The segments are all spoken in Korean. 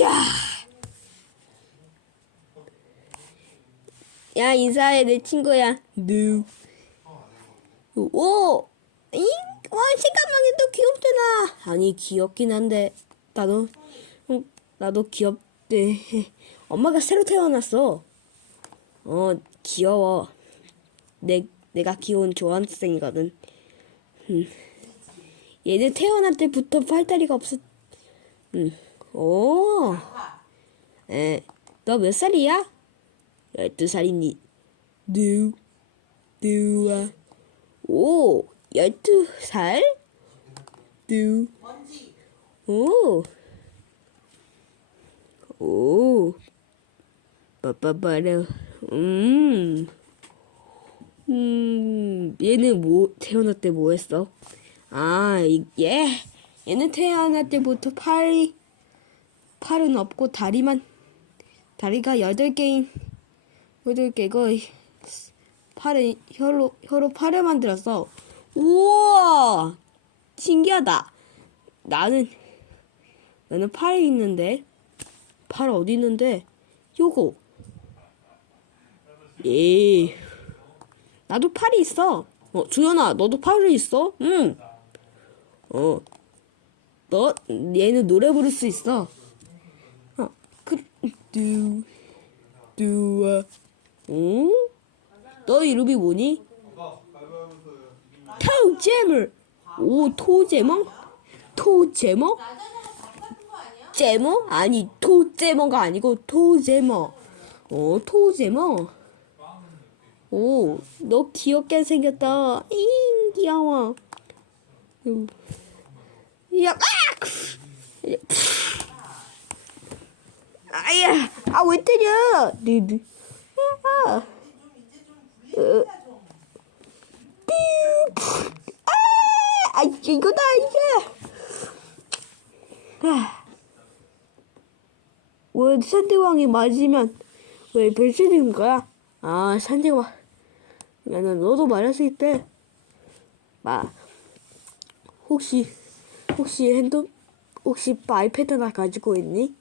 야. 야 인사해 내 친구야. 누. 오. 잉? 와 시간만이 또 귀엽잖아. 아니 귀엽긴 한데 나도 응, 나도 귀엽대. 엄마가 새로 태어났어. 어 귀여워. 내 내가 귀여운 조한생이거든. 음. 얘는 태어날 때부터 팔다리가 없었. 음. 오. 에. 너 몇 살이야? 열두 살이니. 누. 누아. 오. 열두 살? 누. 오. 오. 빠빠빠라. 음. 음, 얘는 뭐, 태어날 때 뭐 했어? 아, 이- 얘, 얘는 태어날 때부터 팔이, 팔은 없고 다리만, 다리가 여덟 개인, 여덟 개고, 팔은 혀로, 혀로 팔을 만들었어. 우와! 신기하다. 나는, 나는 팔이 있는데, 팔 어디 있는데, 요거. 예. 나도 팔이 있어. 어, 주연아, 너도 팔이 있어? 응. 어. 너, 얘는 노래 부를 수 있어. 어, 그, 두, 두아. 응? 너 이름이 뭐니? 토제물. 오, 토제멍? 토제멍? 제머? 아니, 토제머가 아니고 토제머. 어, 토제머. 오, 너 귀엽게 생겼다. 잉, 귀여워. 음. 야, 아! 아야, 아, 왜 때려? 니들. 야. 어. 삐우. 아, 아, 이거다, 이제. 아. 왜 산대왕이 맞으면 왜 배신인 거야? 아, 산대왕. 야는 너도 말할 수 있대. 마. 혹시 혹시 핸드 혹시 아이패드나 가지고 있니?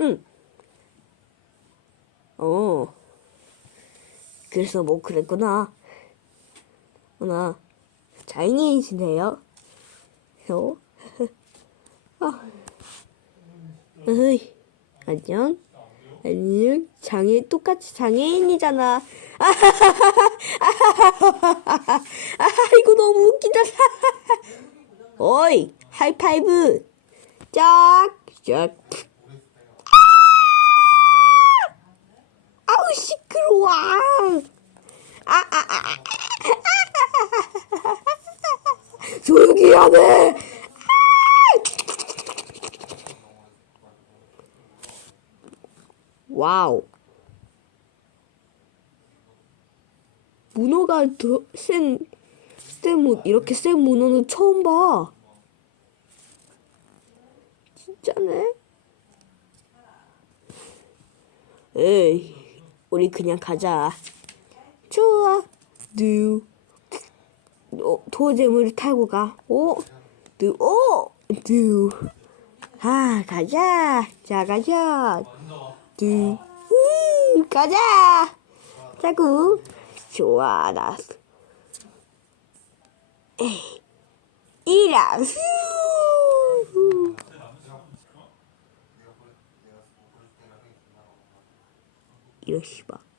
응. 어. 그래서 뭐 그랬구나. 구나. 장애인이시네요. 요. 아. 으이. 안녕. 안녕. 장애 똑같이 장애인이잖아. 아, 이거 너무 웃기다. 어이, 하이파이브. 짝, 짝. 아! 아우, 시끄러워. 아, 아, 아. 조용히 하네. 와우. 문어가 더 센, 센, 문, 이렇게 센 문어는 처음 봐. 진짜네? 에이, 우리 그냥 가자. 좋아. 누. 어, 도제물을 타고 가. 오, 누, 오, 누. 아, 가자. 자, 가자. 누. 음, 가자. 자구. 좋아, 나. 에이, 이라. 후. хэлбэл баг.